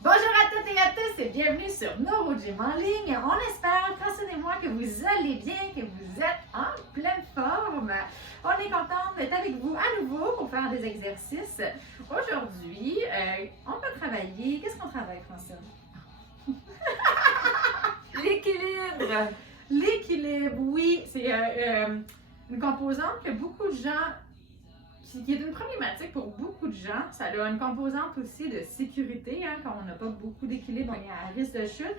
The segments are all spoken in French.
Bonjour à toutes et à tous et bienvenue sur NeuroGym en ligne. On espère, Francine et moi, que vous allez bien, que vous êtes en pleine forme. On est content d'être avec vous à nouveau pour faire des exercices. Aujourd'hui, on va travailler. Qu'est-ce qu'on travaille, Francine? L'équilibre! L'équilibre, oui, c'est une composante que beaucoup de gens, qui est une problématique pour beaucoup de gens. Ça a une composante aussi de sécurité, hein, quand on n'a pas beaucoup d'équilibre, on est à risque de chute.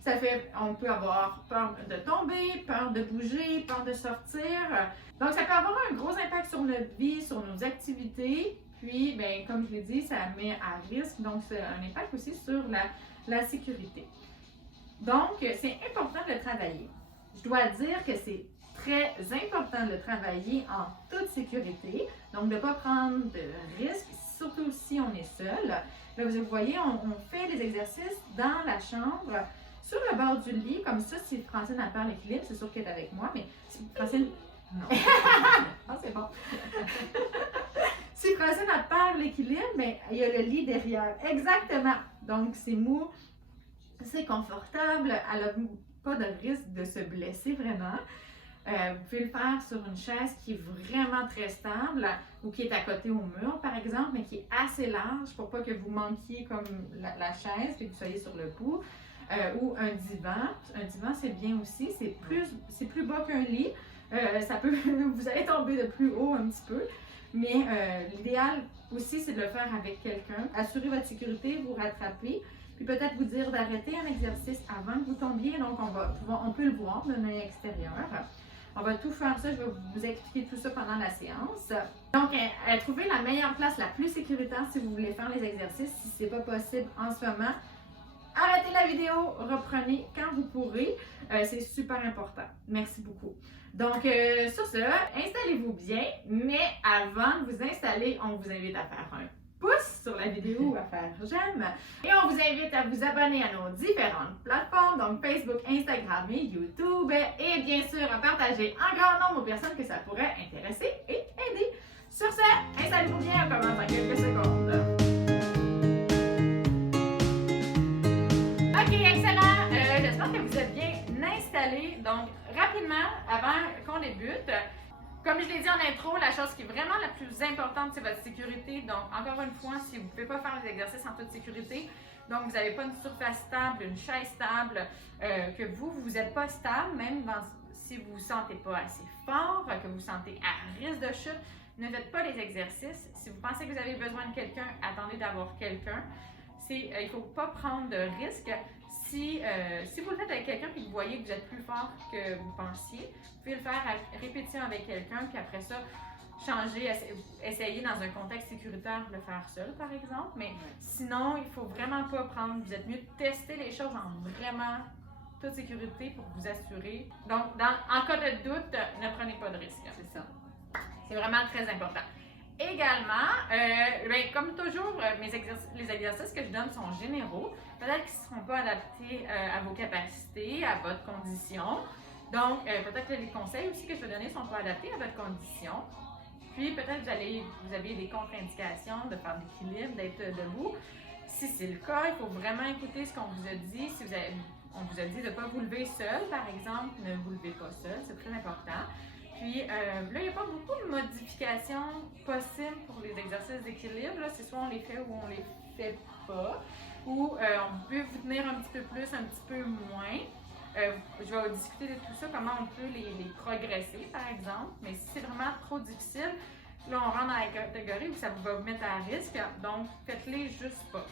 Ça fait, on peut avoir peur de tomber, peur de bouger, peur de sortir. Donc, ça peut avoir un gros impact sur notre vie, sur nos activités. Puis, ben, comme je l'ai dit, ça met à risque, donc c'est un impact aussi sur la sécurité. Donc, c'est important de le travailler. Je dois dire que c'est très important de le travailler en toute sécurité, donc de ne pas prendre de risques, surtout si on est seul. Là, vous voyez, on fait les exercices dans la chambre, sur le bord du lit, comme ça, si Francine a peur l'équilibre, c'est sûr qu'elle est avec moi, mais si Francine... Non. Ah, c'est bon. Si Francine a peur l'équilibre, bien, il y a le lit derrière. Exactement. Donc, c'est mou, c'est confortable, elle n'a pas de risque de se blesser vraiment. Vous pouvez le faire sur une chaise qui est vraiment très stable ou qui est à côté au mur, par exemple, mais qui est assez large pour pas que vous manquiez comme la chaise et que vous soyez sur le bout. Ou un divan. Un divan, c'est bien aussi. C'est plus bas qu'un lit. Ça peut, vous allez tomber de plus haut un petit peu. Mais l'idéal aussi, c'est de le faire avec quelqu'un. Assurez votre sécurité, vous rattrapez. Puis peut-être vous dire d'arrêter un exercice avant que vous tombiez. Donc, on peut le voir d'un œil extérieur. On va tout faire ça. Je vais vous expliquer tout ça pendant la séance. Donc, trouvez la meilleure place, la plus sécuritaire si vous voulez faire les exercices. Si ce n'est pas possible en ce moment, arrêtez la vidéo, reprenez quand vous pourrez. C'est super important. Merci beaucoup. Donc, sur ce, installez-vous bien, mais avant de vous installer, on vous invite à faire un pouce sur la vidéo ou à faire j'aime. Et on vous invite à vous abonner à nos différentes plateformes, donc Facebook, Instagram et YouTube. Et bien sûr, à partager en grand nombre aux personnes que ça pourrait intéresser et aider. Sur ce, installez-vous bien, on commence dans quelques secondes. Ok, excellent. J'espère que vous êtes bien installés. Donc, rapidement, avant qu'on débute, comme je l'ai dit en intro, la chose qui est vraiment la plus importante, c'est votre sécurité. Donc, encore une fois, si vous ne pouvez pas faire les exercices en toute sécurité, donc vous n'avez pas une surface stable, une chaise stable, que vous n'êtes pas stable, même si vous ne vous sentez pas assez fort, que vous vous sentez à risque de chute, ne faites pas les exercices. Si vous pensez que vous avez besoin de quelqu'un, attendez d'avoir quelqu'un. Il ne faut pas prendre de risques. Si vous le faites avec quelqu'un et que vous voyez que vous êtes plus fort que vous pensiez, vous pouvez le faire à répétition avec quelqu'un, puis après ça, changer, essayer dans un contexte sécuritaire de le faire seul, par exemple. Mais sinon, il ne faut vraiment pas prendre, vous êtes mieux de tester les choses en vraiment toute sécurité pour vous assurer. Donc, en cas de doute, ne prenez pas de risque. C'est ça. C'est vraiment très important. Également, comme toujours, les exercices que je donne sont généraux. Peut-être qu'ils ne seront pas adaptés à vos capacités, à votre condition. Donc, peut-être que les conseils aussi que je vais donner ne sont pas adaptés à votre condition. Puis, peut-être que vous avez des contre-indications de faire de l'équilibre, d'être debout. Si c'est le cas, il faut vraiment écouter ce qu'on vous a dit. Si on vous a dit de ne pas vous lever seul, par exemple, ne vous levez pas seul, c'est très important. Puis là, il n'y a pas beaucoup de modifications possibles pour les exercices d'équilibre. C'est soit on les fait ou on les fait pas. Ou on peut vous tenir un petit peu plus, un petit peu moins. Je vais discuter de tout ça, comment on peut les progresser, par exemple. Mais si c'est vraiment trop difficile, là, on rentre dans la catégorie où ça va vous mettre à risque. Donc, faites-les juste pas.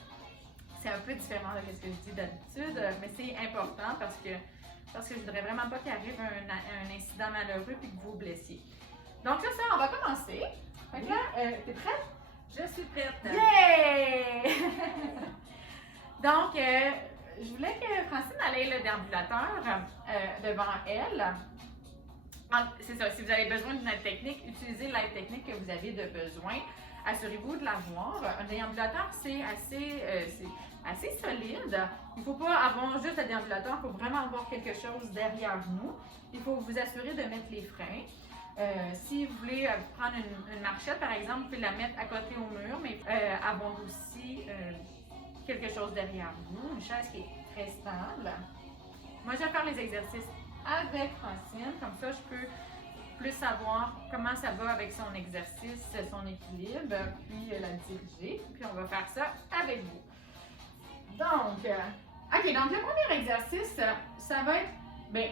C'est un peu différent de ce que je dis d'habitude, mais c'est important parce que je ne voudrais vraiment pas qu'il arrive un incident malheureux et que vous vous blessiez. Donc là, ça, on va commencer. Fait que là, t'es prête? Je suis prête. Yeah! Donc, je voulais que Francine aille le déambulateur devant elle. C'est ça, si vous avez besoin d'une aide technique, utilisez l'aide technique que vous avez de besoin. Assurez-vous de l'avoir. Un déambulateur, c'est assez solide. Il ne faut pas avoir juste un déambulateur, il faut vraiment avoir quelque chose derrière nous. Il faut vous assurer de mettre les freins. Si vous voulez prendre une marchette, par exemple, vous pouvez la mettre à côté au mur, mais avoir aussi quelque chose derrière vous, une chaise qui est très stable. Moi, je vais faire les exercices avec Francine, comme ça je peux plus savoir comment ça va avec son exercice, son équilibre, puis la diriger. Puis on va faire ça avec vous. Donc, OK, donc le premier exercice, ça va être, bien,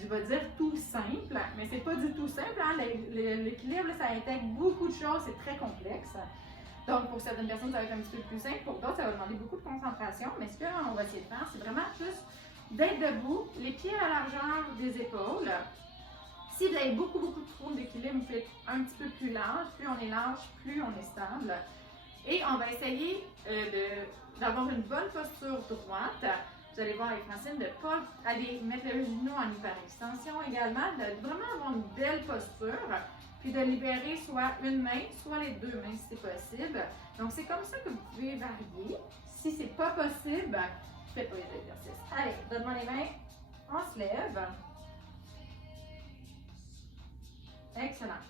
je vais dire tout simple, mais c'est pas du tout simple. Hein? L'équilibre, ça intègre beaucoup de choses, c'est très complexe. Donc, pour certaines personnes, ça va être un petit peu plus simple. Pour d'autres, ça va demander beaucoup de concentration. Mais ce qu'on va essayer de faire, c'est vraiment juste d'être debout, les pieds à la largeur des épaules. Si vous avez beaucoup de troubles d'équilibre, vous pouvez être un petit peu plus large. Plus on est large, plus on est stable. Et on va essayer d'avoir une bonne posture droite. Vous allez voir avec Francine de ne pas aller mettre le genou en hyperextension également, de vraiment avoir une belle posture, puis de libérer soit une main, soit les deux mains si c'est possible. Donc c'est comme ça que vous pouvez varier. Si c'est pas possible, faites pas les exercices. Allez, donne-moi les mains, on se lève. Excellent.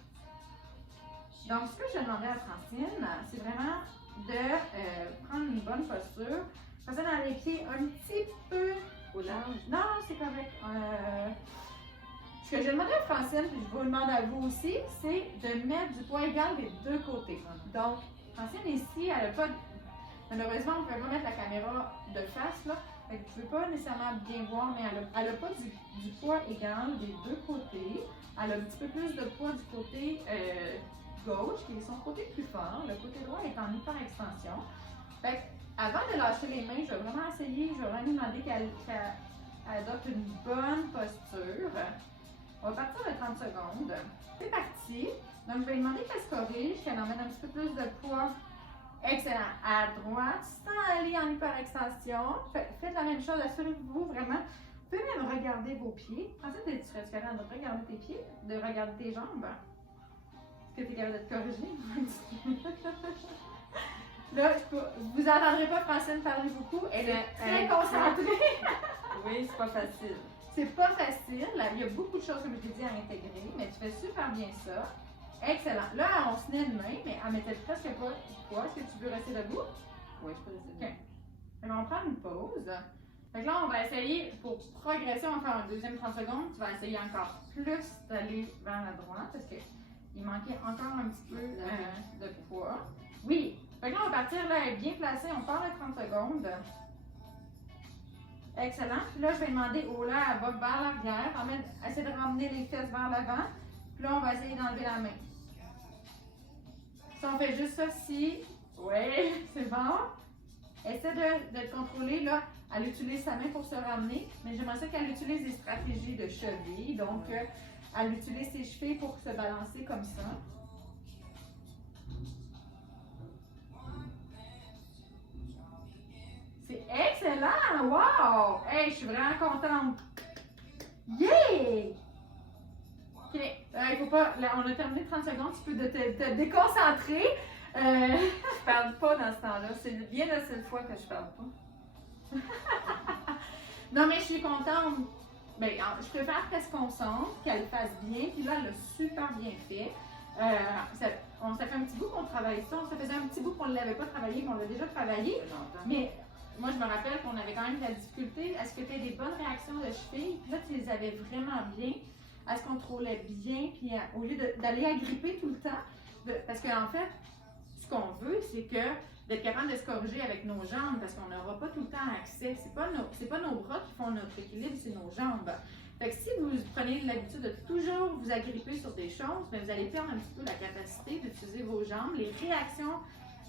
Donc ce que je demandais à Francine, c'est vraiment de prendre une bonne posture. Francine a les pieds un petit peu au large. Non, c'est correct. Ce que je demandais à Francine, puis je vous le demande à vous aussi, c'est de mettre du poids égal des deux côtés. Donc, Francine ici, elle n'a pas. Malheureusement, on ne peut pas mettre la caméra de face, là. Vous ne pouvez pas nécessairement bien voir, mais elle n'a pas du poids égal des deux côtés. Elle a un petit peu plus de poids du côté gauche, qui est son côté plus fort. Le côté droit est en hyper-extension. Avant de lâcher les mains, je vais vraiment essayer, je vais vraiment demander qu'elle adopte une bonne posture. On va partir de 30 secondes. C'est parti. Donc, je vais lui demander qu'elle se corrige, qu'elle emmène un petit peu plus de poids. Excellent. À droite, sans aller en hyperextension. Faites la même chose. Assurez-vous vraiment. Vous pouvez même regarder vos pieds. Ensuite, tu serais capable de regarder tes pieds, de regarder tes jambes. Est-ce que tu es capable de te corriger? Là, vous n'entendrez pas Francine parler beaucoup. Elle est très concentrée. Oui, c'est pas facile. C'est pas facile. Il y a beaucoup de choses, comme je t'ai dit, à intégrer, mais tu fais super bien ça. Excellent. Là, on se tenait de main, mais elle mettait presque pas de poids. Est-ce que tu veux rester debout? Oui, je peux rester debout. OK. On va prendre une pause. Donc là, on va essayer, pour progresser, on va faire un deuxième 30 secondes. Tu vas essayer encore plus d'aller vers la droite parce qu'il manquait encore un petit peu de poids. Oui. Donc là, on va partir, là, elle est bien placée. On part de 30 secondes. Excellent. Puis là, je vais demander au là, elle va vers l'arrière. Essaie de ramener les fesses vers l'avant. Puis là, on va essayer d'enlever la main. Si on fait juste ça, si. Oui, c'est bon. Essaie de te contrôler, là. Elle utilise sa main pour se ramener. Mais j'aimerais ça qu'elle utilise des stratégies de cheville. Donc, elle utilise ses chevilles pour se balancer comme ça. C'est excellent! Wow! Hey, je suis vraiment contente! Yeah! OK. Il faut pas. Là, on a terminé 30 secondes. Tu peux te déconcentrer. Je parle pas dans ce temps-là. C'est bien la seule fois que je parle pas. Non, mais je suis contente. Ben, je préfère qu'elle se concentre, qu'elle fasse bien. Puis là, elle l'a super bien fait. Ça fait un petit bout qu'on travaille ça. Ça faisait un petit bout qu'on ne l'avait pas travaillé, mais on l'a déjà travaillé. Mais moi, je me rappelle qu'on avait quand même de la difficulté à ce que tu aies des bonnes réactions de cheville. Puis là, tu les avais vraiment bien. Elle se contrôlait bien. Puis au lieu d'aller agripper tout le temps, parce qu'en fait, ce qu'on veut, c'est que d'être capable de se corriger avec nos jambes, parce qu'on n'aura pas tout le temps accès. C'est pas nos bras qui font notre équilibre, c'est nos jambes. Fait que si vous prenez l'habitude de toujours vous agripper sur des choses, bien, vous allez perdre un petit peu la capacité d'utiliser vos jambes. Les réactions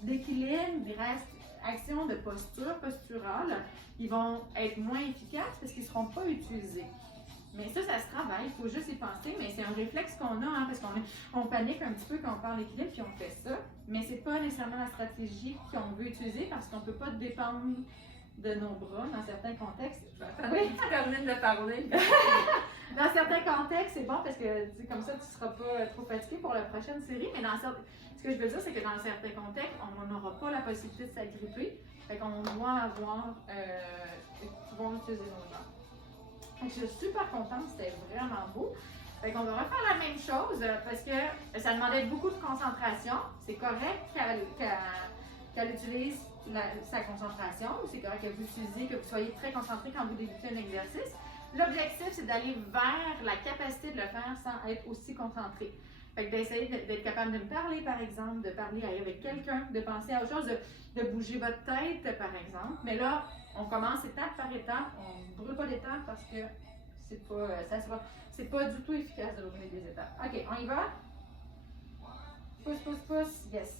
d'équilibre, les réactions de posturale, ils vont être moins efficaces parce qu'ils ne seront pas utilisés. Mais ça se travaille, il faut juste y penser, mais c'est un réflexe qu'on a, hein, parce qu'on panique un petit peu quand on parle d'équilibre, puis on fait ça. Mais c'est pas nécessairement la stratégie qu'on veut utiliser parce qu'on ne peut pas dépendre de nos bras dans certains contextes. Oui, tu termines de parler. Dans certains contextes, c'est bon parce que comme ça, tu ne seras pas trop fatigué pour la prochaine série. Mais ce que je veux dire, c'est que dans certains contextes, on n'aura pas la possibilité de s'agripper. Fait qu'on doit pouvoir utiliser nos jambes. Je suis super contente, c'était vraiment beau. Fait qu'on va refaire la même chose parce que ça demandait beaucoup de concentration. C'est correct qu'elle utilise sa concentration. C'est correct que vous utilisiez, que vous soyez très concentré quand vous débutez un exercice. L'objectif, c'est d'aller vers la capacité de le faire sans être aussi concentré. Fait que d'essayer d'être capable de me parler, par exemple, de parler avec quelqu'un, de penser à autre chose, de bouger votre tête, par exemple. Mais là, on commence étape par étape. On ne brûle pas d'étapes parce que c'est pas du tout efficace de brûler des étapes. OK, on y va? Pousse, pousse, pousse. Yes.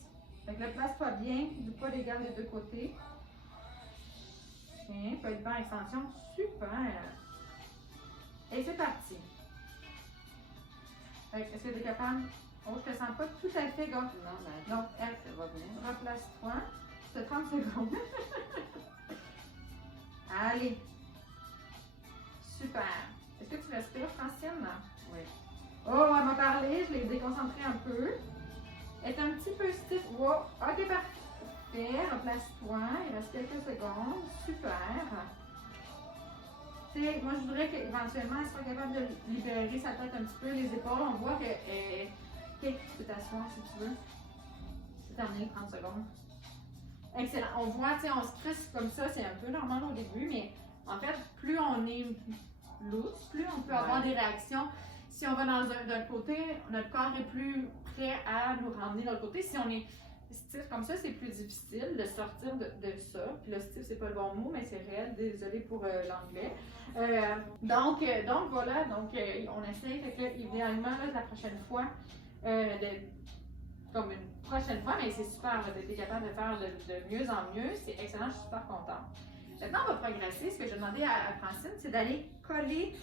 Fait que là, place-toi bien, du poids égal des deux côtés. Bien, peut être par extension. Super. Et c'est parti. Est-ce que tu es capable? Oh, je te sens pas tout à fait gonflé. Non, mais Donc, ça va bien. replace-toi. C'est 30 secondes. Allez. Super. Est-ce que tu respires, Francine? Oui. Oh, elle m'a parlé. Je l'ai déconcentrée un peu. Elle est un petit peu stiff. Wow. OK, parfait. Replace-toi. Il reste quelques secondes. Super. T'sais, moi, je voudrais qu'éventuellement, elle soit capable de libérer sa tête un petit peu, les épaules. On voit que. Tu peux t'asseoir si tu veux. C'est terminé, 30 secondes. Excellent. On voit, tu sais, on stresse comme ça, c'est un peu normal au début, mais en fait, plus on est loose, plus on peut avoir des réactions. Si on va d'un côté, notre corps est plus prêt à nous ramener de l'autre côté. Si on est stiff comme ça, c'est plus difficile de sortir de ça. Puis le stiff, c'est pas le bon mot, mais c'est réel. Désolée pour l'anglais. Donc voilà, on essaie. Fait que là, idéalement, là, la prochaine fois, comme une prochaine fois, mais c'est super d'être capable de faire de mieux en mieux. C'est excellent, je suis super contente. Maintenant, on va progresser. Ce que je demandais à Francine, c'est d'aller coller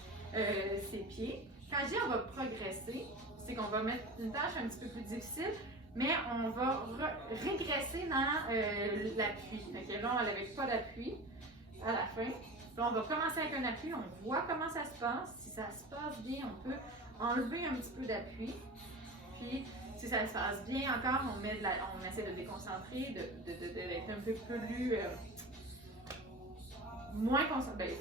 ses pieds. Quand je dis on va progresser, c'est qu'on va mettre une tâche un petit peu plus difficile, mais on va régresser dans l'appui. Donc là, on n'avait pas d'appui à la fin. Là, on va commencer avec un appui, on voit comment ça se passe. Si ça se passe bien, on peut enlever un petit peu d'appui. Puis, si ça se passe bien encore, on essaie de déconcentrer, d'être un peu plus moins concentré.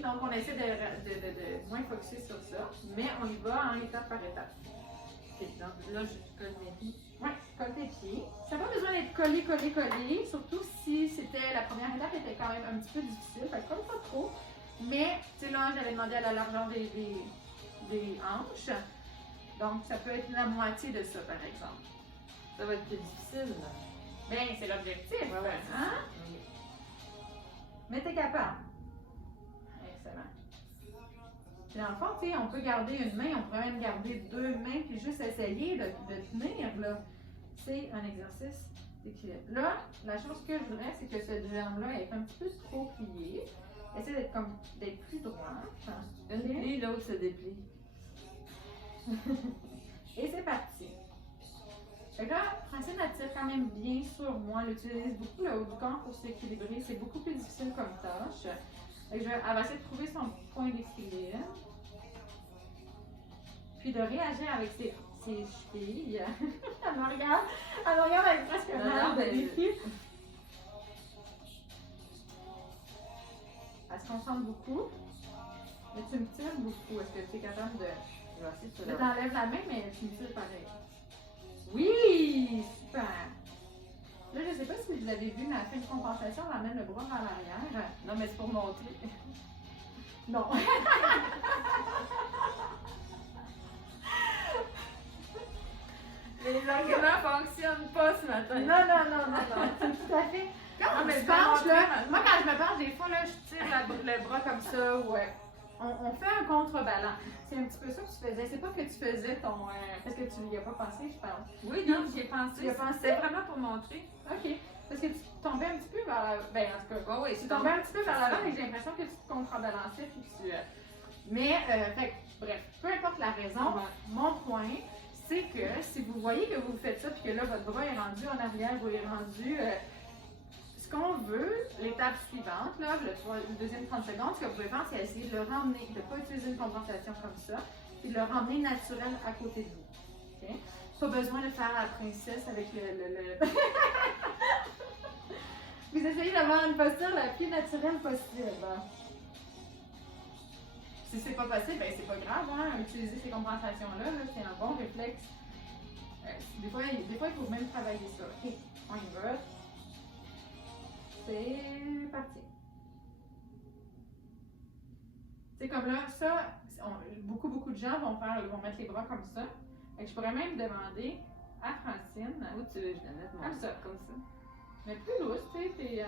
Donc, on essaie de moins focuser sur ça, mais on y va en étape par étape. Okay, donc là, je colle mes pieds. Oui, colle tes pieds. Ça n'a pas besoin d'être collé, surtout si la première étape était quand même un petit peu difficile, fait que colle pas trop. Mais, tu sais, là, j'avais demandé à la largeur des hanches. Donc, ça peut être la moitié de ça, par exemple. Ça va être plus difficile, là. Bien, c'est l'objectif, Ouais, hein? Oui. Mais t'es capable. Excellent. Puis dans le fond, tu sais, on peut garder une main, on pourrait même garder deux mains, puis juste essayer de tenir, là. C'est un exercice d'équilibre. Là, la chose que je voudrais, c'est que cette jambe-là est un petit peu trop pliée. Essaye d'être plus droite. Une plie, l'autre se déplie. Et c'est parti. Fait que là, Francine attire quand même bien sur moi. Elle utilise beaucoup le haut du corps pour s'équilibrer. C'est beaucoup plus difficile comme tâche. Fait que elle va essayer de trouver son point d'équilibre. Puis de réagir avec ses chevilles. Elle me regarde avec presque mal de défi. Elle se concentre beaucoup. Mais tu me tires beaucoup. Est-ce que tu es capable de... Je vais essayer de Je t'enlève la main, mais tu me tires pareil. Oui! Super! Là, je ne sais pas si vous avez vu, mais à la fin de compensation, on amène le bras vers l'arrière. Non, mais c'est pour monter. Non! Les arguments fonctionnent pas ce matin. Non. C'est tout à fait. Quand on se penche, là, moi, quand je me penche, des fois, là, je tire le bras comme ça, ouais. On fait un contrebalance. C'est un petit peu ça que tu faisais. C'est pas que tu faisais ton... Est-ce que tu n'y as pas pensé, je pense? Oui, non, j'y ai pensé. Tu y as pensé? C'était vraiment pour montrer. OK. Parce que tu tombais un petit peu vers la... Ben, en tout cas, oui, tu tombais un petit peu vers l'avant et j'ai l'impression que tu te contrebalançais puis que tu... Mais, bref, peu importe la raison, mon point, c'est que si vous voyez que vous faites ça puis que là, votre bras est rendu en arrière ou est rendu... ce qu'on veut, l'étape suivante, là, le deuxième 30 secondes, ce que vous pouvez faire, c'est essayer de le ramener, de ne pas utiliser une compensation comme ça, et de le ramener naturel à côté de vous. Okay? Pas besoin de faire la princesse avec le... Vous essayez d'avoir une posture la plus naturelle possible. Si c'est pas possible, ben c'est pas grave, hein? Utiliser ces compensations-là, -là, c'est un bon réflexe. Des fois, il faut même travailler ça. OK, on y va. C'est parti. C'est comme là, ça, beaucoup de gens vont mettre les bras comme ça. Fait que je pourrais même demander à Francine. Où tu veux que je la mette, moi? Comme ça. Comme ça. Mais plus lousse, tu sais,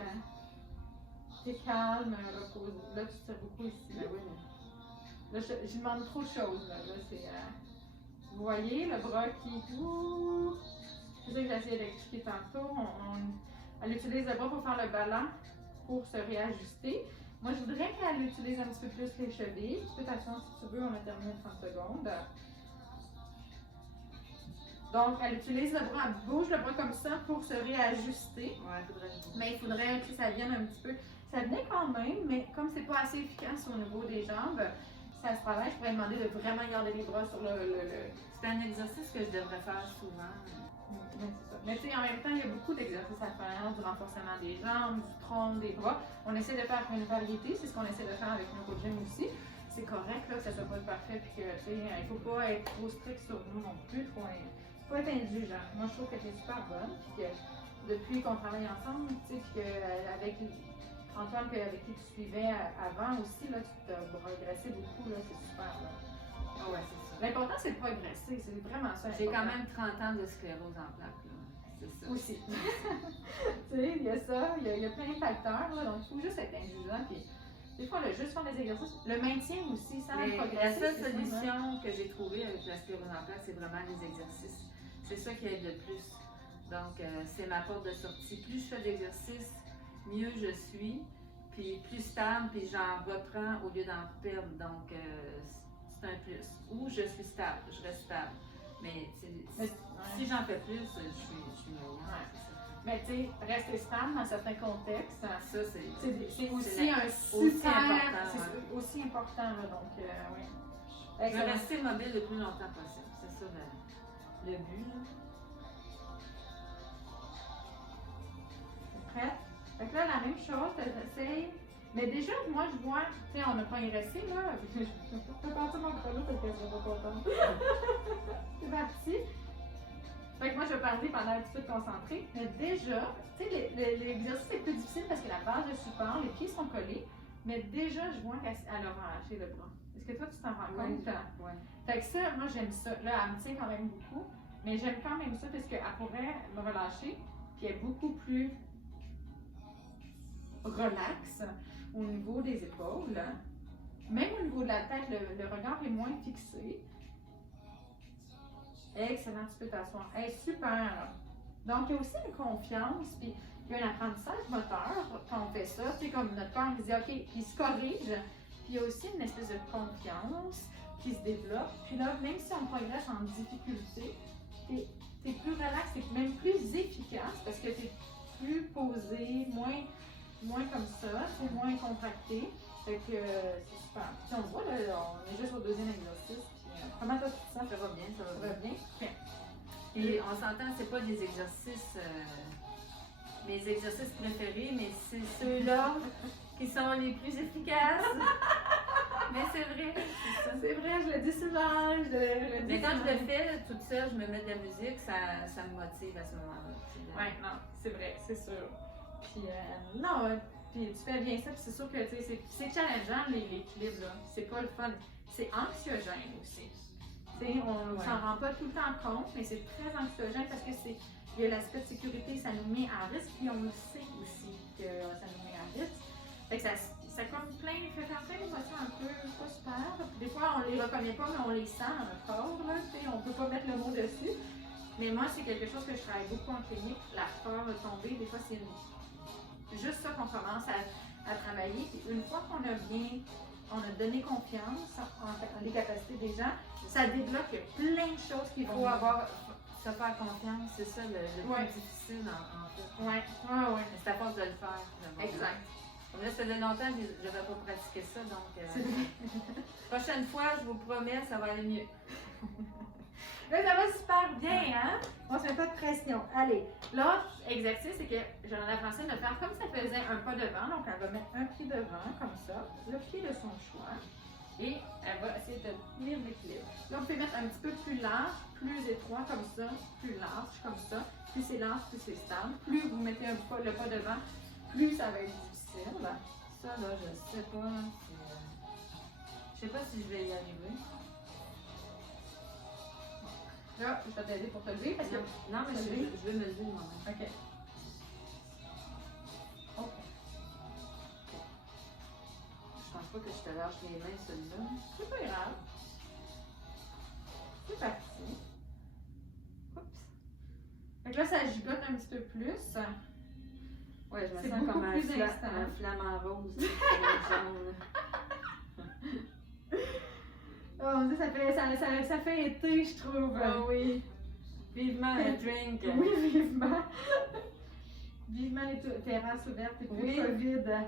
t'es calme, reposé. Là, tu tires beaucoup ici. Ben oui. Là, je demande trop de choses. Là, c'est, vous voyez le bras qui. Ouh, c'est ça que j'essayais d'expliquer tantôt. Elle utilise le bras pour faire le ballon, pour se réajuster. Moi, je voudrais qu'elle utilise un petit peu plus les chevilles. Tu peux t'asseoir si tu veux, on a terminé 30 secondes. Donc, elle utilise le bras, elle bouge le bras comme ça pour se réajuster. Ouais, faudrait que je... Mais il faudrait que ça vienne un petit peu. Ça venait quand même, mais comme c'est pas assez efficace au niveau des jambes, ça se travaille. Je pourrais demander de vraiment garder les bras sur le... C'est un exercice que je devrais faire souvent. Mais c'est ça. Mais tu sais, en même temps, il y a beaucoup d'exercices à faire, du renforcement des jambes, du tronc, des bras. On essaie de faire une variété, c'est ce qu'on essaie de faire avec nos gym aussi. C'est correct là, que ça soit pas parfait, puis que tu sais, il faut pas être trop strict sur nous non plus. Faut être indulgent. Moi, je trouve que tu es super bonne, puis que depuis qu'on travaille ensemble, tu sais, puis qu'avec Antoine, avec qui tu suivais avant aussi, là, tu t'as progressé beaucoup, là, c'est super. Là. Oh ouais, c'est ça. L'important, c'est de progresser, c'est vraiment ça. J'ai quand même 30 ans de sclérose en plaques, là. C'est ça. Aussi. Tu sais, il y a ça, il y a plein de facteurs, là, donc il faut juste être indulgent, puis des fois, juste faire des exercices. Le maintien aussi, sans progresser. La seule solution que j'ai trouvée avec la sclérose en plaques, c'est vraiment les exercices. C'est ça qui aide le plus. Donc, c'est ma porte de sortie. Plus je fais d'exercices, mieux je suis, puis plus stable, puis j'en reprends au lieu d'en perdre. Donc, c'est un plus. Ou je suis stable, je reste stable. Mais si j'en fais plus, je suis meilleure. Ouais. Mais tu sais, rester stable dans certains contextes, ça, c'est aussi un super important. C'est aussi important, là, donc oui. Je vais rester mobile le plus longtemps possible. C'est ça le but. Là. Prête? Fait que là, la même chose, t'essayes. Mais déjà, moi, je vois, tu sais, on n'a pas resté, là. Je vais partir mon chrono parce que je serai pas contente. C'est parti. Fait que moi, je vais parler pendant un petit peu de concentrer. Mais déjà, tu sais, l'exercice est plus difficile parce que la base de support, les pieds sont collés. Mais déjà, je vois qu'elle a relâché le bras. Est-ce que toi, tu t'en rends compte? Oui. Fait que ça, moi, j'aime ça. Là, elle me tient quand même beaucoup. Mais j'aime quand même ça parce qu'elle pourrait me relâcher. Puis elle est beaucoup plus relax au niveau des épaules. Même au niveau de la tête, le regard est moins fixé. Excellent, tu peux t'asseoir. Hey, super! Donc, il y a aussi une confiance, puis il y a un apprentissage moteur quand on fait ça. C'est comme notre corps il dit OK, puis il se corrige. Puis il y a aussi une espèce de confiance qui se développe. Puis là, même si on progresse en difficulté, t'es plus relax, t'es même plus efficace parce que t'es plus posé, moins comme ça, c'est moins contracté. Fait que c'est super. Puis on voit, là, on est juste au deuxième exercice. Comment toi tu te sens? Ça va bien, ça va bien. bien. Et on s'entend, c'est pas des exercices, mes exercices préférés, mais c'est ceux-là qui sont les plus efficaces. Mais c'est vrai, c'est ça. C'est vrai, je le dis souvent, Mais quand je le fais toute seule, je me mets de la musique, ça me motive à ce moment-là. Oui, non, c'est vrai, c'est sûr. Puis non, puis tu fais bien ça, puis c'est sûr que c'est challengeant l'équilibre, là. C'est pas le fun. C'est anxiogène aussi. On ne s'en rend pas tout le temps compte, mais c'est très anxiogène parce que il y a l'aspect de sécurité, ça nous met à risque, puis on le sait aussi que ça nous met à risque. Fait que ça comme plein d'émotions un peu pas super. Des fois, on les reconnaît pas, mais on les sent dans notre corps, là, on peut pas mettre le mot dessus. Mais moi, c'est quelque chose que je travaille beaucoup en clinique, la peur de tomber. Des fois, c'est juste ça qu'on commence à travailler. Puis une fois qu'on a donné confiance en les capacités des gens, ça débloque plein de choses qu'il faut avoir. Se faire confiance, c'est ça le plus difficile en fait. Oui. C'est à force de le faire. Exact. Là, ça faisait longtemps que je n'avais pas pratiqué ça, donc prochaine fois, je vous promets, ça va aller mieux. Là, ça va super bien, hein? On se met pas de pression. Allez, l'autre exercice, c'est que je demande à Francine de faire comme si elle faisait un pas devant. Donc, elle va mettre un pied devant, comme ça, le pied de son choix. Et elle va essayer de tenir l'équilibre. Là, vous pouvez mettre un petit peu plus large, plus étroit, comme ça, plus large, comme ça. Plus c'est large, plus c'est stable. Plus vous mettez le pas devant, plus ça va être difficile. Ça, là, je sais pas. Je sais pas si je vais y arriver. Là, je vais t'aider pour te lever parce que. Non, mais je vais me lever moi-même. Ok. Ok. Je pense pas que je te lâche les mains celui-là. C'est pas grave. C'est parti. Oups. Fait que là, ça gigote un petit peu plus. Ouais, je me C'est sens beaucoup comme plus un instant. flamant rose. jaune. Oh mon Dieu, ça fait été, je trouve. Ah oui. Vivement un drink. Oui, vivement. Vivement les terrasses ouvertes et plus Oui. COVID. Là,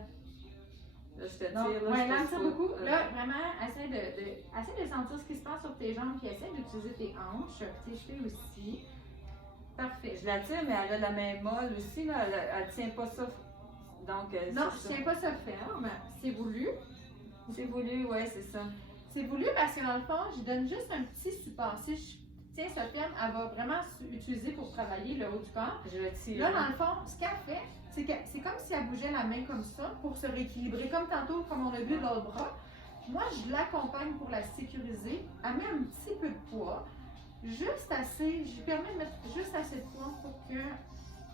je te tire. Donc, là, ouais, je lâme te ça saute. beaucoup. Là, vraiment, essaie de sentir ce qui se passe sur tes jambes, puis essaie d'utiliser tes hanches, tes chevilles aussi. Parfait. Je la tire, mais elle a la main molle aussi. Là. Elle tient pas ça. Donc, Non, c'est je tiens pas ça ferme. C'est voulu. C'est voulu, ouais, c'est ça. C'est voulu parce que dans le fond, je donne juste un petit support. Si je tiens ça ferme, elle va vraiment utiliser pour travailler le haut du corps. Je le tire. Là, dans le fond, ce qu'elle fait, c'est que c'est comme si elle bougeait la main comme ça pour se rééquilibrer, comme tantôt, comme on a vu de l'autre bras. Moi, je l'accompagne pour la sécuriser. Elle met un petit peu de poids, juste assez, je lui permets de mettre juste assez de poids pour que,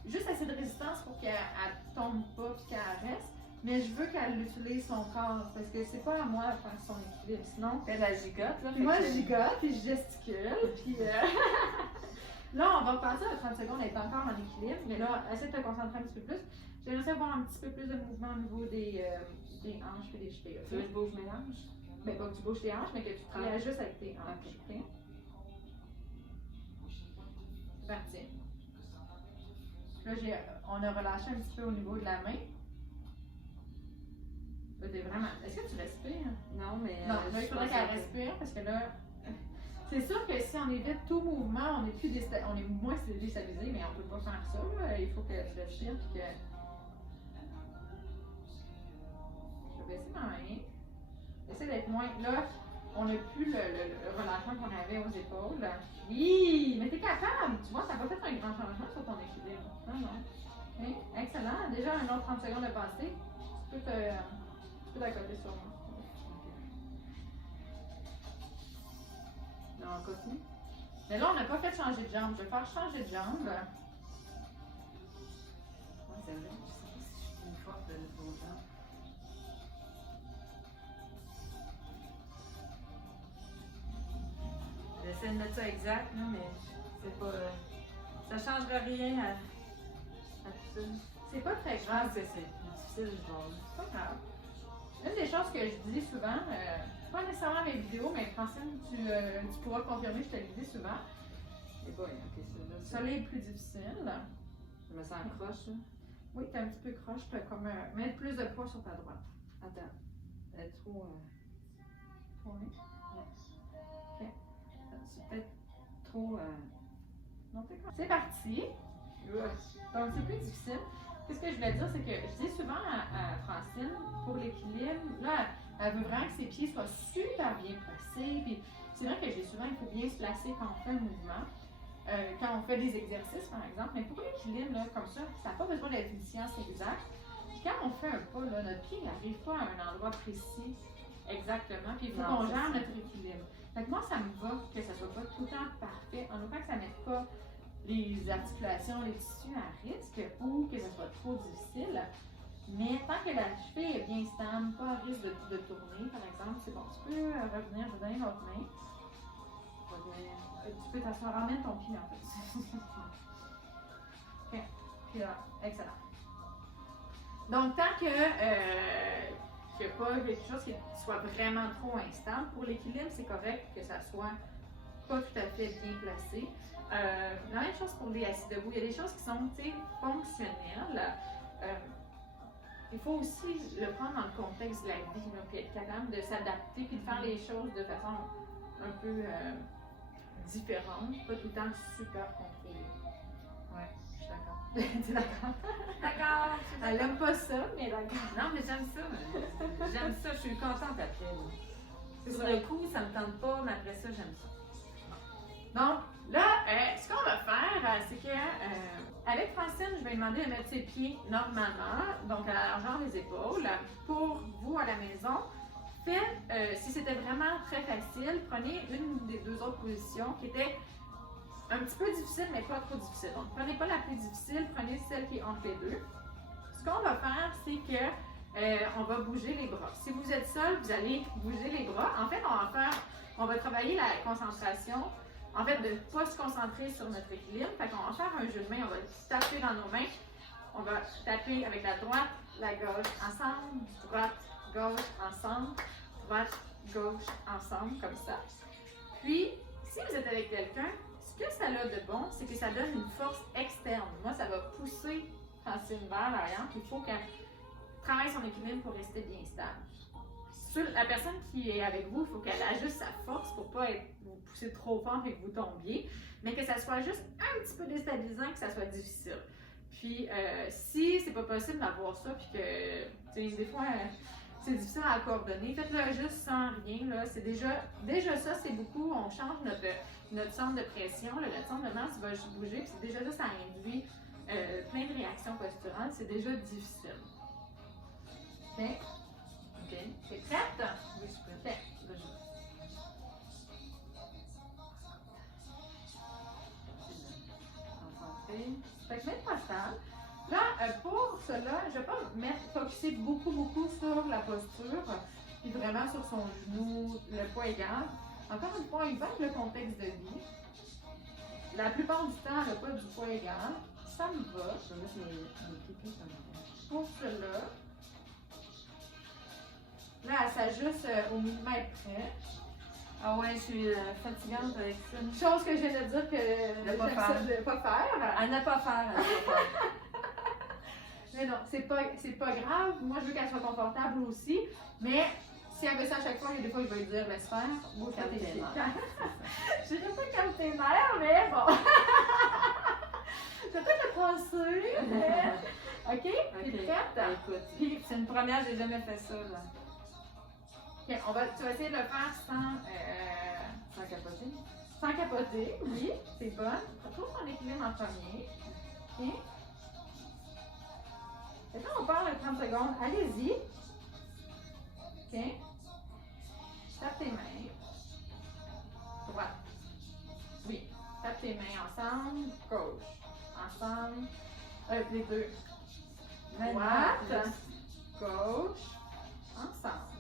juste assez de résistance pour qu'elle ne tombe pas et qu'elle reste. Mais je veux qu'elle utilise son corps, parce que c'est pas à moi de faire son équilibre, sinon... Elle gigote, là. Puis moi, je gigote, puis je gesticule, puis... Là, on va passer à 30 secondes, elle est encore en équilibre, mais là, essaie de te concentrer un petit peu plus. J'aimerais avoir un petit peu plus de mouvement au niveau des hanches et des chevilles. Tu veux que je bouge mes hanches? Mais pas que tu bouges tes hanches, mais que tu réajustes avec tes hanches. Ok. Ok? C'est parti. Là, on a relâché un petit peu au niveau de la main. Là, t'es vraiment... Est-ce que tu respires? Non, mais. Non, là, il faudrait qu'elle respire parce que là, c'est sûr que si on évite tout mouvement, on est moins déstabilisé, mais on peut pas faire ça. Là. Il faut que tu respires puis que. Je vais baisser ma main. Essaie d'être moins. Là, on n'a plus le relâchement qu'on avait aux épaules. Oui, mais t'es capable! Tu vois, ça n'a pas fait un grand changement sur ton équilibre. Non, non. Okay. Excellent. Déjà, un autre 30 secondes de passé. Tu peux d'accoter sur moi. Non, on continue. Mais là, on n'a pas fait changer de jambe. Je vais faire changer de jambe. Ouais, c'est vrai. Je sais pas si je suis une forte de vos jambes. J'essaie de mettre ça exact, là, mais c'est pas. Ça changera rien à tout ça. C'est pas très Je grave. pense que c'est plus difficile, je vois. C'est pas grave. Une des choses que je dis souvent, pas nécessairement mes vidéos, mais Francine, tu pourras confirmer, je te le dis souvent. Et bon, ok, ça Ça là est plus difficile. Je me sens croche, là. Oui, t'es un petit peu croche, t'as comme mettre plus de poids sur ta droite. Attends. Elle est trop. Tournez. C'est peut-être trop. Non, t'es correct. C'est parti. Donc, c'est plus difficile. Qu'est-ce que je voulais dire, c'est que je dis souvent à Francine, pour l'équilibre, là, elle veut vraiment que ses pieds soient super bien placés. Puis c'est vrai que je dis souvent, il faut bien se placer quand on fait un mouvement. Quand on fait des exercices, par exemple. Mais pour l'équilibre, là, comme ça n'a pas besoin d'être une science exacte. Puis quand on fait un pas, là, notre pied n'arrive pas à un endroit précis exactement. Puis il faut Non, qu'on c'est gère ça. notre équilibre. Fait que moi, ça me va que ça soit pas tout le temps parfait, en autant que ça ne mette pas les articulations, les tissus à risque ou que ce soit trop difficile. Mais tant que la cheville est bien stable, pas à risque de tourner, par exemple, c'est bon. Tu peux revenir, je vais donner l'autre main. Tu peux t'asseoir, ramène ton pied en fait. Ok, puis là, excellent. Donc, tant que qu'il n'y a pas quelque chose qui soit vraiment trop instable, pour l'équilibre, c'est correct que ça soit pas tout à fait bien placé. La même chose pour les assis debout. Il y a des choses qui sont fonctionnelles. Il faut aussi le prendre dans le contexte de la vie, là, puis être capable de s'adapter puis de faire les choses de façon un peu différente, pas tout le temps super contrôlée. Ouais, je suis d'accord. T'es d'accord? D'accord! Elle aime pas ça, mais d'accord. Non, mais j'aime ça. J'aime ça, je suis contente après. Là. C'est Sur ça. le coup, ça me tente pas, mais après ça, j'aime ça. Donc, là, ce qu'on va faire, c'est que avec Francine, je vais demander de mettre ses pieds normalement, donc à la largeur des épaules. Pour vous à la maison, faites, si c'était vraiment très facile, prenez une des deux autres positions qui était un petit peu difficile, mais pas trop difficile. Donc, prenez pas la plus difficile, prenez celle qui est entre les deux. Ce qu'on va faire, c'est que on va bouger les bras. Si vous êtes seul, vous allez bouger les bras. En fait, on va travailler la concentration. En fait, de ne pas se concentrer sur notre équilibre. Fait qu'on va faire un jeu de main, on va taper dans nos mains. On va taper avec la droite, la gauche, ensemble, droite, gauche, ensemble, droite, gauche, ensemble, comme ça. Puis, si vous êtes avec quelqu'un, ce que ça a de bon, c'est que ça donne une force externe. Moi, ça va pousser Francine vers l'arrière. Il faut qu'elle travaille son équilibre pour rester bien stable. La personne qui est avec vous, il faut qu'elle ajuste sa force pour ne pas vous pousser trop fort et que vous tombiez, mais que ça soit juste un petit peu déstabilisant, que ça soit difficile. Puis, si c'est pas possible d'avoir ça, puis que des fois c'est difficile à coordonner, faites-le juste sans rien. Là. C'est déjà ça, c'est beaucoup. On change notre centre de pression, là, notre centre de masse va bouger, puis c'est déjà ça, ça induit plein de réactions posturales. C'est déjà difficile. OK? OK. T'es prête? Oui, je suis prête. OK. Là, concentré. Fait que mettre pas stable. Là, pour cela, je ne vais pas focuser beaucoup sur la posture, puis vraiment sur son genou, le poids égal. Encore une fois, il va avec le contexte de vie. La plupart du temps, elle n'a pas du poids égal. Ça me va. Je vais mettre mes pieds comme ça. Pour cela, là, elle s'ajuste au millimètre près. Ah ouais, je suis fatigante avec ça. Chose que je viens de dire que De pas faire. j'accepte de ne pas faire. À ne pas faire, à ne pas faire. Mais non, c'est pas grave. Moi, je veux qu'elle soit confortable aussi. Mais si elle veut ça à chaque fois, il y a des fois, je vais lui dire, laisse faire. Bouge Calme tes tes pieds. nerfs. Je dirais pas calme tes nerfs, mais bon. Je vais peut-être le penser, mais... OK? T'es prête? Écoute, Puis, c'est une première, j'ai jamais fait ça, là. OK, tu vas essayer de le faire Sans capoter. sans capoter. Oui, c'est bon. Trouve ton équilibre en premier. OK? Maintenant, on part les 30 secondes. Allez-y. OK? Tape tes mains. Droite. Oui. Tape tes mains ensemble. Gauche. Ensemble. Les deux. Droite. Gauche. Ensemble.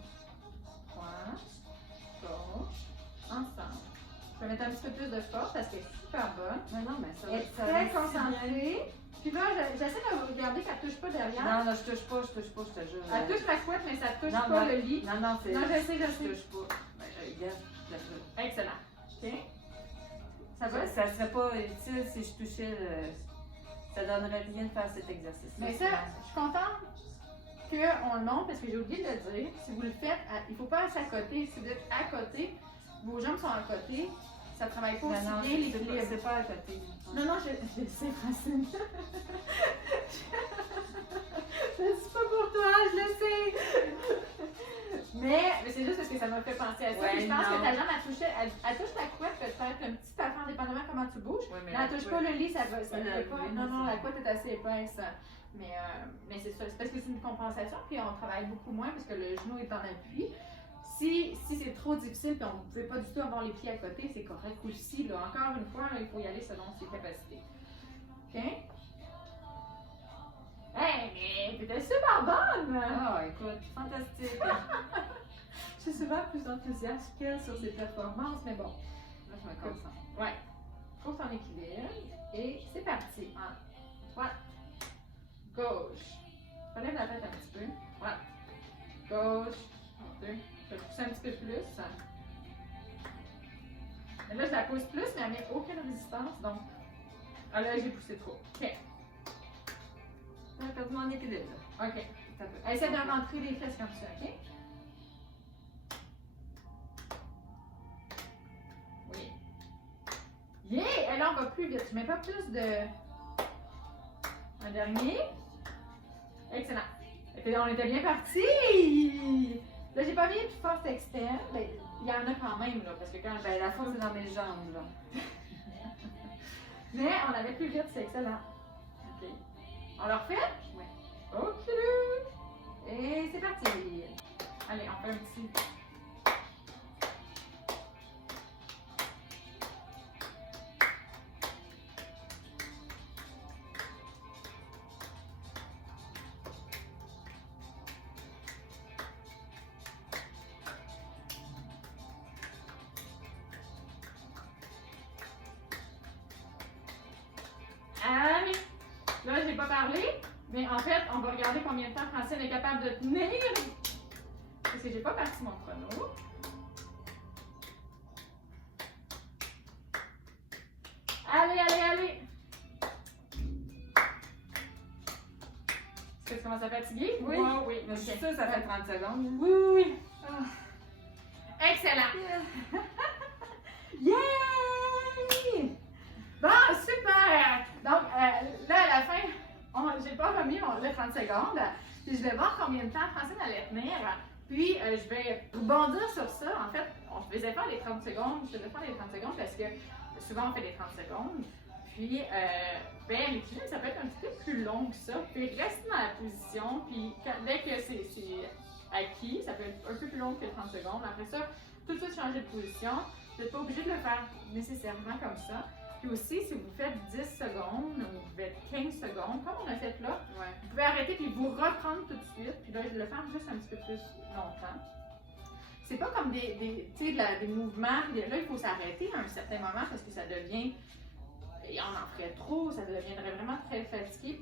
Droite. Gauche. Ensemble. Je vais mettre un petit peu plus de force parce qu'elle est super bonne. Mais non, mais ça Elle est très concentrée. Puis là, j'essaie de regarder qu'elle ne touche pas derrière. Non, je touche pas, je te jure. Elle touche la couette, mais ça ne touche Non, pas non. le lit. Non, c'est. Non, je sais. Je touche pas. Ben, regarde, je la touche. Excellent. OK. Ça va? Ça serait pas utile si je touchais ça donnerait rien de faire cet exercice. Mais ça, je suis contente qu'on le montre parce que j'ai oublié de le dire. Si vous le faites, il ne faut pas être à côté. Si vous êtes à côté, vos jambes sont à côté, ça ne travaille pas aussi bien l'équilibre. C'est pas à côté. Non, je sais, Francine. Je le dis pas pour toi, je le sais. Mais c'est juste parce que ça m'a fait penser à ça. Ouais, Puis je pense non. que ta jambe, elle touche ta couette peut-être un petit peu avant, dépendamment comment tu bouges. Ouais, mais Mais elle touche pas le lit, ça va. Ouais, la Pas. couette, Non, c'est- la couette est assez épaisse. Mais c'est ça. C'est parce que c'est une compensation, puis on travaille beaucoup moins parce que le genou est en appui. Si c'est trop difficile et on ne peut pas du tout avoir les pieds à côté, c'est correct aussi. Là. Encore une fois, là, il faut y aller selon ses capacités. OK? Hey, mais t'étais super bonne! Ah, écoute, fantastique. Je suis souvent plus enthousiaste qu'elle sur ses performances, mais bon. Là, je me concentre. Ouais. Trouve ton équilibre. Et c'est parti. En droite, gauche. Relève la tête un petit peu. Droite, gauche. 2. Je vais pousser un petit peu plus. Mais là, je la pousse plus, mais elle met aucune résistance. Donc, là, j'ai poussé trop. OK. J'ai perdu mon équilibre. Là. OK. Ça peut. Essaie de rentrer les fesses comme ça, OK? Oui. Yeah! Et là, on va plus vite. Je mets pas plus de... Un dernier. Excellent. On était bien partis! Là, j'ai pas mis de force externe. Ben, il y en a quand même, là, parce que quand Ben, la force est dans mes jambes, là. Mais on allait plus vite, c'est excellent. OK. On le refait? Oui. OK. Et c'est parti. Allez, on fait un petit... Allez, là, j'ai pas parlé, mais en fait, on va regarder combien de temps Francine est capable de tenir. Parce que j'ai pas parti mon chrono. Allez, allez, allez. Est-ce que tu commences à fatiguer? Oui. Oh, oui. Mais je suis sûre que ça fait 30 secondes. Oui, oui, oui. Ah. Excellent. Yay! Bon, super! Donc, là, à la fin, j'ai pas remis le 30 secondes. Puis, je vais voir combien de temps Francine allait tenir. Puis, je vais rebondir sur ça. En fait, on faisait faire les 30 secondes. Je faisais faire les 30 secondes parce que souvent, on fait les 30 secondes. Puis, ben, l'équilibre, ça peut être un petit peu plus long que ça. Puis, reste dans la position. Puis, dès que c'est acquis, ça peut être un peu plus long que 30 secondes. Après ça, tout de suite changer de position. Vous n'êtes pas obligé de le faire nécessairement comme ça. Puis aussi, si vous faites 10 secondes ou vous faites 15 secondes, comme on a fait là, Ouais. vous pouvez arrêter puis vous reprendre tout de suite. Puis là, je le faire juste un petit peu plus longtemps. C'est pas comme des mouvements. Puis là, il faut s'arrêter à un certain moment parce que ça devient. Et on en ferait trop, ça deviendrait vraiment très fatigué.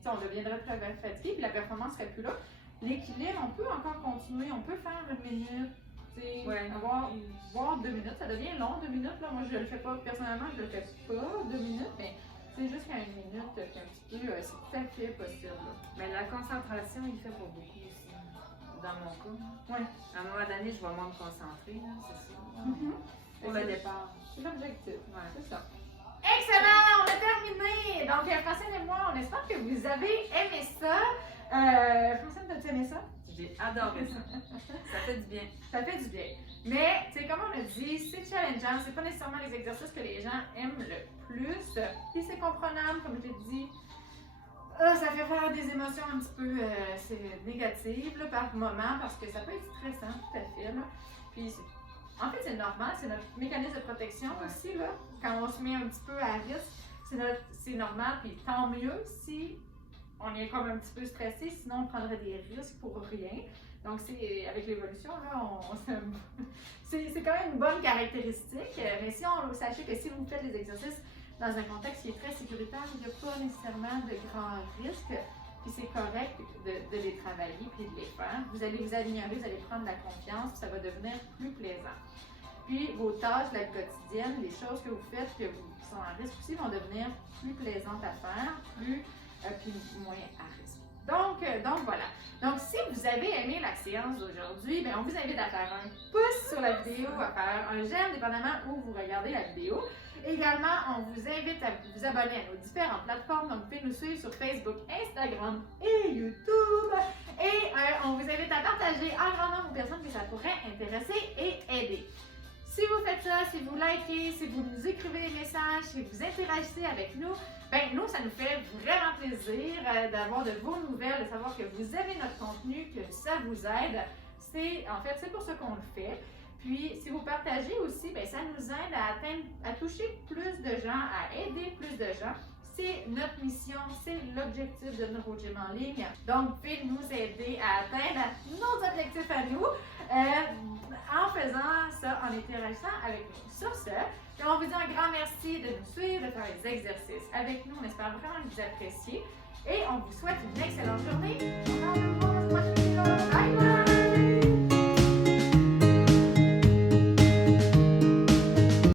T'sais, on deviendrait très fatigué, puis la performance serait plus là. L'équilibre, on peut encore continuer, on peut faire une minute, Ouais. voire 2 minutes. Ça devient long, 2 minutes. Là. Moi, je le fais pas, personnellement, je le fais pas 2 minutes, mais c'est jusqu'à 1 minute, qu'un petit peu, c'est tout à fait possible. Là. Mais la concentration, il fait pour beaucoup aussi. Dans mon cas. Ouais. À un moment donné, je vais moins me concentrer, là, c'est ça. Pour C'est- le départ. C'est l'objectif, Ouais. c'est ça. Excellent, on a terminé. Donc, Francine et moi, on espère que vous avez aimé ça. Francine, as-tu aimé ça? J'ai adoré ça. Ça fait du bien. Ça fait du bien. Mais, tu sais, comme on a dit, c'est challengeant. C'est pas nécessairement les exercices que les gens aiment le plus. Puis c'est comprenable, comme je l'ai dit. Ça fait faire des émotions un petit peu négatives là, par moment parce que ça peut être stressant, tout à fait. Là. Puis, en fait, c'est normal. C'est notre mécanisme de protection aussi. Là. Quand on se met un petit peu à risque, c'est normal. Puis tant mieux si on est comme un petit peu stressé, sinon on prendrait des risques pour rien. Donc, avec l'évolution, là, c'est quand même une bonne caractéristique. Mais si sachez que si vous faites des exercices dans un contexte qui est très sécuritaire, il n'y a pas nécessairement de grands risques. Puis c'est correct de les travailler puis de les faire. Vous allez vous améliorer, vous allez prendre de la confiance, puis ça va devenir plus plaisant. Puis vos tâches, la quotidienne, les choses que vous faites qui sont en risque aussi vont devenir plus plaisantes à faire, puis moins à risque. Donc voilà. Donc si vous avez aimé la séance d'aujourd'hui, on vous invite à faire un pouce sur la vidéo, à faire un j'aime, dépendamment où vous regardez la vidéo. Également, on vous invite à vous abonner à nos différentes plateformes. Donc, vous pouvez nous suivre sur Facebook, Instagram et YouTube. Et on vous invite à partager en grand nombre aux personnes que ça pourrait intéresser et aider. Si vous faites ça, si vous likez, si vous nous écrivez des messages, si vous interagissez avec nous, nous, ça nous fait vraiment plaisir d'avoir de vos nouvelles, de savoir que vous aimez notre contenu, que ça vous aide. En fait, c'est pour ça qu'on le fait. Puis, si vous partagez aussi, ça nous aide à toucher plus de gens, à aider plus de gens. C'est notre mission, c'est l'objectif de NeuroGym en ligne. Donc, vous pouvez nous aider à atteindre nos objectifs à nous en faisant ça, en interagissant avec nous. Sur ce, on vous dit un grand merci de nous suivre, de faire les exercices avec nous. On espère vraiment que vous appréciez et on vous souhaite une excellente journée. On se retrouve la prochaine vidéo. Bye bye!